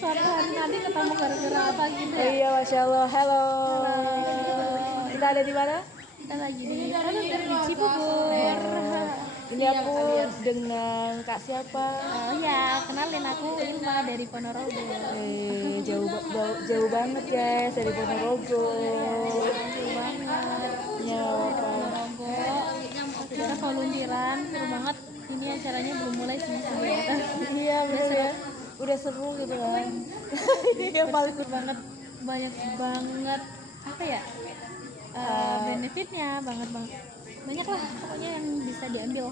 suatu hari nanti ketemu gara-gara apa gitu ya. Iya, Masya Allah. Halo. Kita ada di mana? Kita lagi di Cibubur. Ini aku dengan Kak siapa? Oh ya, kenalin aku Ilma dari Ponorogo. Jauh banget guys dari Ponorogo. Jauh banget. Ya, apa? Ponorogo. Kita volunteeran, seru banget. Ini acaranya belum mulai sih sebenarnya. Iya, bener ya. Udah seru gitu kan. Yang paling seru banget, banyak banget apa ya? Benefitnya banget banyak lah pokoknya yang bisa diambil.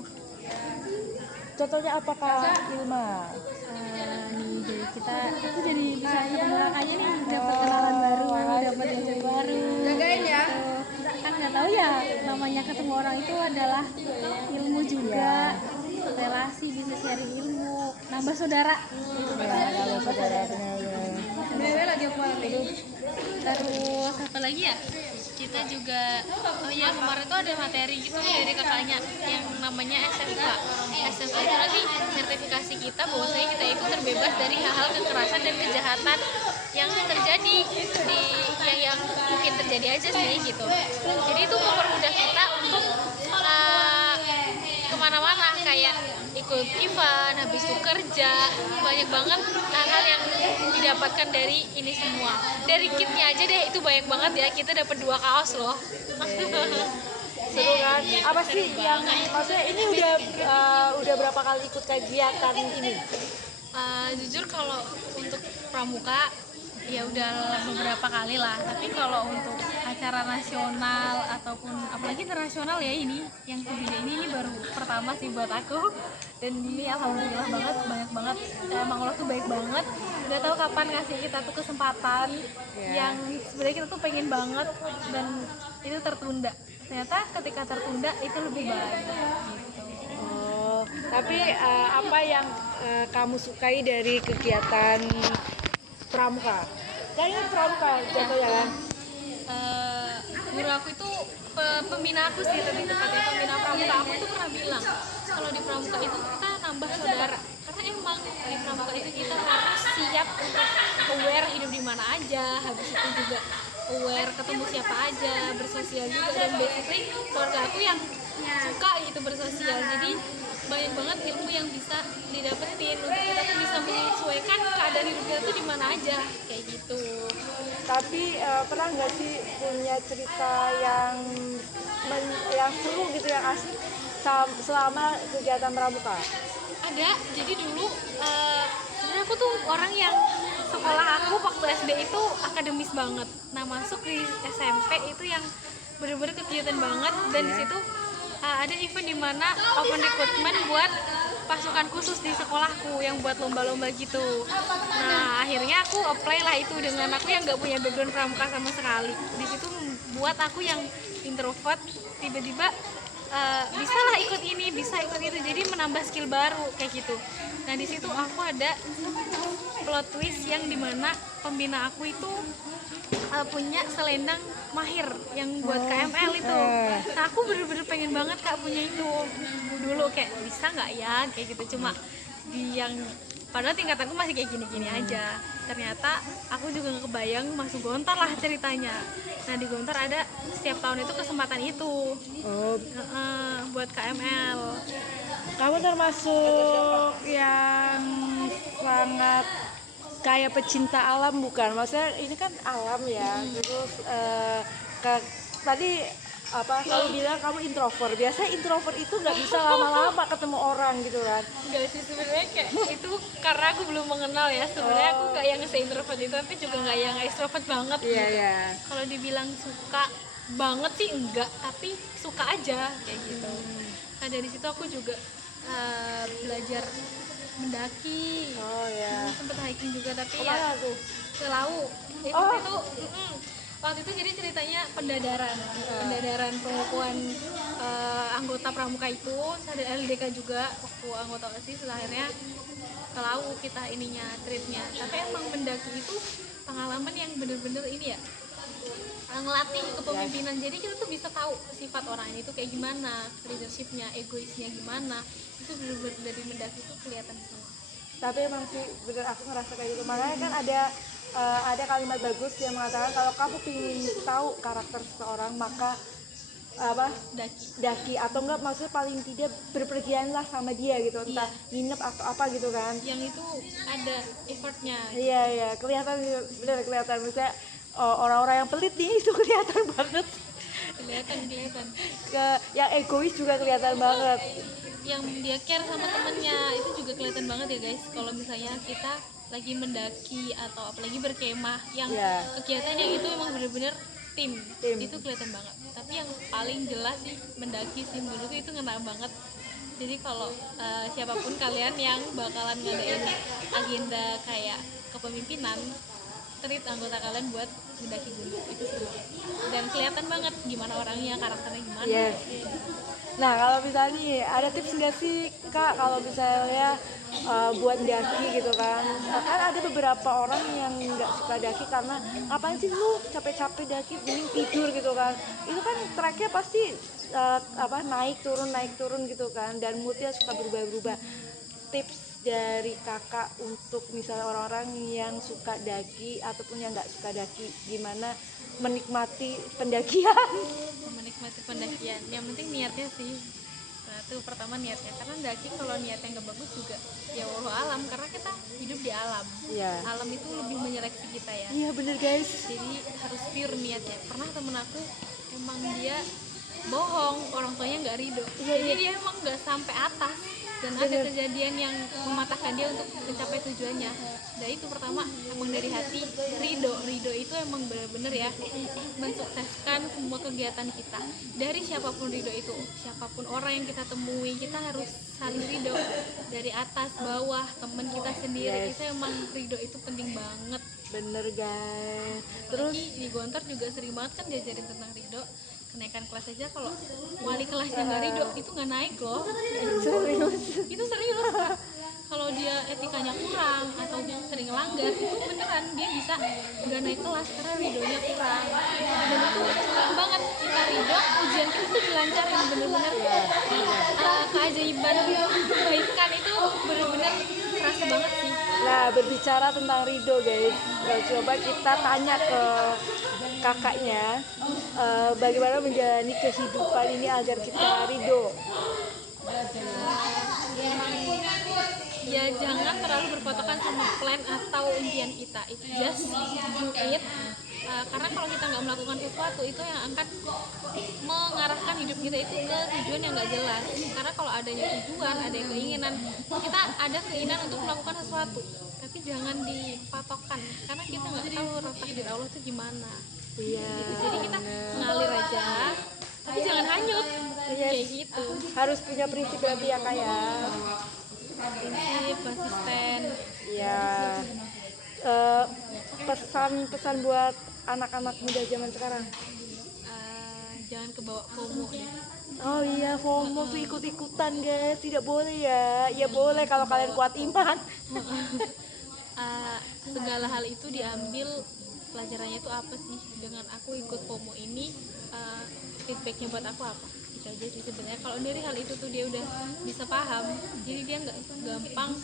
Contohnya apa Kak Ilma? Nih aku jadi bisa ketemu kakaknya nih, dapat kenalan baru, dapat ilmu baru. Jagain ya. Kan nggak tahu ya, namanya ketemu orang itu adalah ilmu juga, relasi, bisa sharing ilmu, nambah saudara. Nambah saudara, benar-benar. Lagi apa lagi? Terus apa lagi ya? Kita juga, oh ya kemarin tuh ada materi gitu dari kakaknya yang namanya SFK. SFK itu nanti sertifikasi kita bahwasanya kita itu terbebas dari hal-hal kekerasan dan kejahatan yang terjadi di yang mungkin terjadi aja sih gitu. Jadi itu mempermudah kita untuk kemana-mana, kayak ikut event, habis itu kerja, banyak banget hal-hal yang didapatkan dari ini semua. Dari kitnya aja deh itu banyak banget ya, kita dapat 2 kaos loh. Seru kan? Apa sih yang maksudnya ini udah berapa kali ikut kegiatan ini? Jujur kalau untuk pramuka ya udah beberapa kali lah, tapi kalau untuk acara nasional ataupun apalagi internasional ya ini yang ketiga ini baru pertama sih buat aku, dan ini alhamdulillah banget, banyak banget, emang Allah tuh baik banget, nggak tahu kapan ngasih kita tuh kesempatan yang sebenarnya kita tuh pengen banget dan itu tertunda, ternyata ketika tertunda itu lebih baik gitu. Tapi apa yang kamu sukai dari kegiatan pramuka? Kan ini pramuka contohnya kan? Guru aku itu pembina aku sih, lebih tepatnya pembina pramuka aku itu pernah bilang kalau di pramuka itu kita nambah saudara, karena emang di pramuka itu kita harus siap untuk aware hidup di mana aja, habis itu juga aware ketemu siapa aja, bersosial juga, dan basically keluarga aku yang suka gitu bersosial, jadi banyak banget ilmu yang bisa didapetin untuk kita tuh bisa menyesuaikan keadaan hidup kita tuh di mana aja kayak gitu. Tapi pernah nggak sih punya cerita yang seru gitu, yang asik selama kegiatan pramuka? Ada, jadi dulu sebenarnya aku tuh orang yang sekolah aku waktu SD itu akademis banget. Nah masuk di SMP itu yang bener-bener kegiatan banget, dan di situ ada event di mana open recruitment buat pasukan khusus di sekolahku yang buat lomba-lomba gitu. Nah akhirnya aku apply lah itu dengan aku yang nggak punya background pramuka sama sekali. Di situ membuat aku yang introvert tiba-tiba bisa lah ikut ini, bisa ikut itu, jadi menambah skill baru kayak gitu. Nah di situ aku ada plot twist yang dimana pembina aku itu punya selendang mahir yang buat KML itu. Nah aku bener-bener pengen banget Kak punya itu dulu, kayak bisa nggak ya kayak gitu, cuma di yang padahal tingkat aku masih kayak gini-gini aja. Ternyata aku juga nggak kebayang masuk Gontar lah ceritanya. Nah di Gontar ada setiap tahun itu kesempatan itu buat KML. Kamu termasuk yang sangat kayak pecinta alam bukan? Maksudnya ini kan alam ya. Terus tadi apa kamu bilang kamu introvert. Biasanya introvert itu nggak bisa lama-lama ketemu orang gitu kan? Enggak sih sebenarnya, kayak itu karena aku belum mengenal ya. Sebenarnya aku nggak yang se-introvert itu, tapi juga nggak yang extrovert banget gitu. Kalau dibilang suka banget sih enggak, tapi suka aja kayak gitu. Nah dari situ aku juga belajar mendaki. Sempet hiking juga, tapi ya ke laut. Itu waktu itu jadi ceritanya pendadaran pengukuhan anggota pramuka itu, ada LDK juga waktu anggota OSIS, akhirnya ke laut kita ininya tripnya. Tapi emang mendaki itu pengalaman yang bener-bener ini ya, ngelatih kepemimpinan, jadi kita tuh bisa tahu sifat orang ini tuh kayak gimana, leadershipnya, egoisnya gimana, itu bener-bener dari mendaki itu kelihatan semua. Tapi emang sih bener aku ngerasa kayak gitu. Makanya kan ada kalimat bagus yang mengatakan kalau kamu ingin tahu karakter seseorang maka apa daki atau enggak, maksudnya paling tidak berpergianlah sama dia gitu, entah nginep atau apa gitu kan. Yang itu ada effortnya. Iya kelihatan, bener kelihatan. Misalnya orang-orang yang pelit nih itu kelihatan banget. Kelihatan. Yang egois juga kelihatan banget. Yang dia care sama temennya itu juga kelihatan banget ya guys. Kalau misalnya kita lagi mendaki atau apalagi berkemah yang kegiatannya itu emang bener-bener tim, itu kelihatan banget. Tapi yang paling jelas sih mendaki sih menurutku itu ngena banget. Jadi kalau siapapun kalian yang bakalan ngadain agenda kayak kepemimpinan, treat anggota kalian buat mendaki gunung itu seru. Dan kelihatan banget gimana orangnya, karakternya gimana. Nah kalau misalnya nih, ada tips nggak sih Kak kalau misalnya buat daki gitu kan? Kan ada beberapa orang yang nggak suka daki karena ngapain sih lu capek-capek daki, mending tidur gitu kan? Itu kan treknya pasti naik turun gitu kan, dan moodnya suka berubah-ubah. Tips dari kakak untuk misalnya orang-orang yang suka daki ataupun yang nggak suka daki, gimana menikmati pendakian? Menikmati pendakian yang penting niatnya sih. Nah itu pertama niatnya, karena daki kalau niatnya nggak bagus juga ya walau alam, karena kita hidup di alam. Alam itu lebih menyeleksi kita ya. Iya bener guys, jadi harus pure niatnya. Pernah temen aku emang dia bohong, orang tuanya nggak ridho, jadi dia emang nggak sampai atas, dan ada kejadian yang mematahkan dia untuk mencapai tujuannya. Dan itu pertama emang dari hati, ridho itu emang bener-bener ya mensukseskan semua kegiatan kita. Dari siapapun ridho itu, siapapun orang yang kita temui, kita harus saling ridho dari atas bawah, temen kita sendiri. Itu emang ridho itu penting banget. Bener guys. Terus di Gontor juga sering banget kan diajarin tentang ridho. Kenaikan kelas aja kalau wali kelasnya nggak ridho itu nggak naik loh. Itu serius. Kalau dia etikanya kurang atau dia sering langgar, itu beneran dia bisa nggak naik kelas karena ridhonya kurang. Dan itu kurang banget, kita ridho, ujian kita tuh dilancarin bener-bener. Keajaiban kebaikan itu bener-bener kerasa banget sih. Nah berbicara tentang ridho guys, coba kita tanya ke kakaknya bagaimana menjalani kehidupan ini agar kita ridho. Ya jangan terlalu berpatokan sama plan atau impian kita, itu just do it. Karena kalau kita nggak melakukan sesuatu itu yang akan mengarahkan hidup kita itu ke tujuan yang nggak jelas. Karena kalau adanya tujuan, ada keinginan, kita ada keinginan untuk melakukan sesuatu, tapi jangan dipatokkan karena kita nggak tahu takdir Allah itu gimana. Jadi kita ngalir aja, tapi jangan hanyut kayak gitu. Harus punya prinsip berarti ya Kak ya. Prinsip, konsisten. Pesan buat anak-anak muda zaman sekarang. Jangan kebawa FOMO ya. Oh iya, FOMO tuh ikut-ikutan guys, tidak boleh ya. Ya boleh kalau kalian kuat iman. Segala hal itu diambil pelajarannya itu apa sih dengan aku ikut FOMO ini, feedbacknya buat aku apa, itu aja sih sebenarnya. Kalau dari hal itu tuh dia udah bisa paham, jadi dia nggak gampang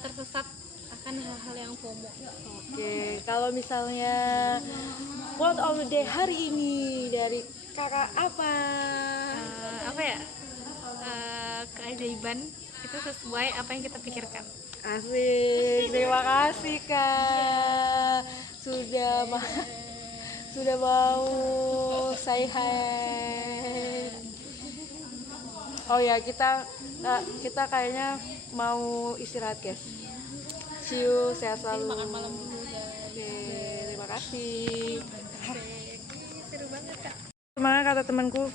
tersesat akan hal-hal yang FOMO. Oke, kalau misalnya quote of the day hari ini dari kakak apa? Apa ya, keajaiban itu sesuai apa yang kita pikirkan. Asik, terima kasih Kak sudah mau say hi. Oh ya, kita kayaknya mau istirahat guys. See you, sehat selalu. Makan malam dulu guys. Oke, terima kasih. Seru banget Kak. Semangat kata temanku.